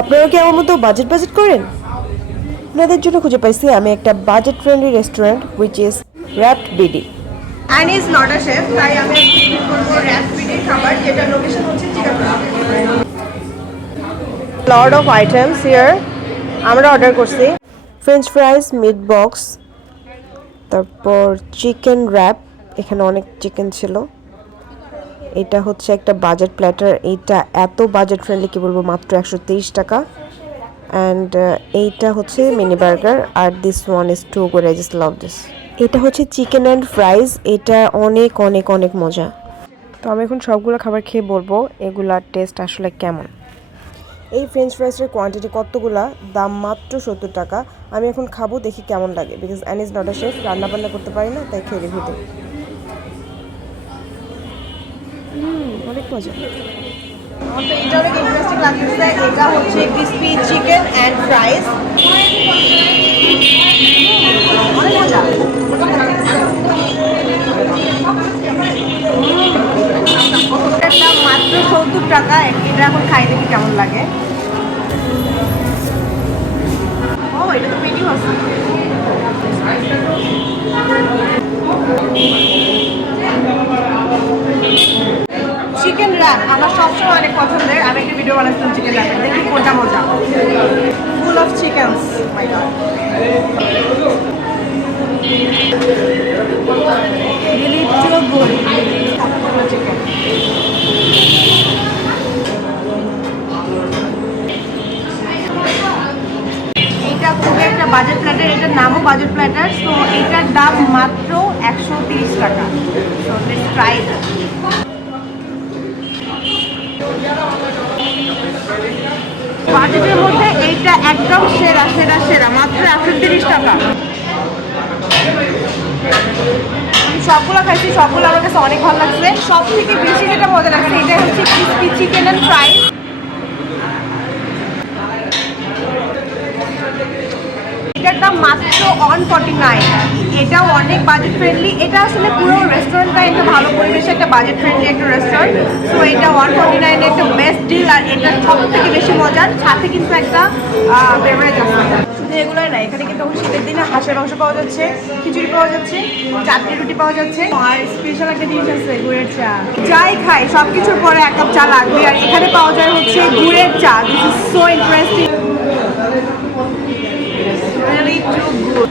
আপনারা কি আমার মতো বাজেট বাজেট করেন? আপনাদের জন্য খুঁজে পাইছি আমি একটা budget friendly restaurant which is wrapped BD. And is not a chef, তাই আমি রিভিউ করবো র্যাপ পিডির খাবার, যেটা লোকেশন হচ্ছে Chicago. Lot of items here. আমরা অর্ডার করছি ফ্রেঞ্চ ফ্রাইস, মিট বক্স, তারপর চিকেন র্যাপ, এখানে অনেক চিকেন ছিল। এটা হচ্ছে একটা বাজেট প্ল্যাটার, এইটা এত বাজেট ফ্রেন্ডলি কি বলবো, মাত্র 130 টাকা। অ্যান্ড এইটা হচ্ছে মিনি বার্গার, আর this one is too good, I just love this. এটা হচ্ছে চিকেন অ্যান্ড ফ্রাইজ, এটা অনেক অনেক অনেক মজা। তো আমি এখন সবগুলো খাবার খেয়ে বলবো এগুলার টেস্ট আসলে কেমন। এই ফ্রেঞ্চ ফ্রাইসের কোয়ান্টিটি কতগুলা, দাম মাত্র 70 টাকা। আমি এখন খাবো, দেখি কেমন লাগে, because an is not a chef, রান্না বান্না করতে পারি না, তাই খেয়ে রিভিউ দেব। অনেক মজা। আমার তো এটা অনেক ইন্টারেস্টিং লাগতেছে। এটা হচ্ছে ক্রিসপি চিকেন অ্যান্ড ফ্রাইস, অনেক মজা। এটার দাম মাত্র 70 টাকা। এটা এখন খাই দেখি কেমন লাগে। ও, এটা তো মেনু আছে। চিকেন র্যাপ আমার সবসময় অনেক পছন্দের। আমি একটা ভিডিও বানাচ্ছিলাম চিকেন র্যাপের, দেখি কোনটা মজা। Full of chickens, my god, really too good chicken. এইটা খুবই একটা বাজেট প্ল্যাটার, এটার নামও বাজেট প্ল্যাটার। তো এইটার দাম মাত্র 130 টাকা। So let's try it. বাজেটের মধ্যে এইটা একদম সেরা সেরা সেরা, মাত্র 130 টাকা। সবগুলো খাইছি, সবগুলো আমার কাছে অনেক ভালো লাগছে। সব থেকে বেশি যেটা মজা লাগছে এটা হচ্ছে ক্রিসপি চিকেন অ্যান্ড ফ্রাইস। এটার দাম মাত্র 149। এটাও অনেক বাজেট ফ্রেন্ডলি। এটা আসলে পুরো রেস্টুরেন্টটা একটা ভালো পরিবেশে একটা বাজেট ফ্রেন্ডলি একটা রেস্টুরেন্ট। তো এটা 149 একটা বেস্ট ডিল। আর এটা সব থেকে বেশি মজার, সাথে কিন্তু একটা বেভারেজ আছে। শুধু এগুলোই না, এখানে কিন্তু শীতের দিনে হাঁসের মাংস পাওয়া যাচ্ছে, খিচুড়ি পাওয়া যাচ্ছে, চাটনি রুটি পাওয়া যাচ্ছে, আর স্পেশাল একটা জিনিস আছে গুড়ের চা। যাই খাই সব কিছুর পরে এক কাপ চা লাগবে, আর এখানে পাওয়া যায় হচ্ছে গুড়ের চা। This is so interesting, really too good.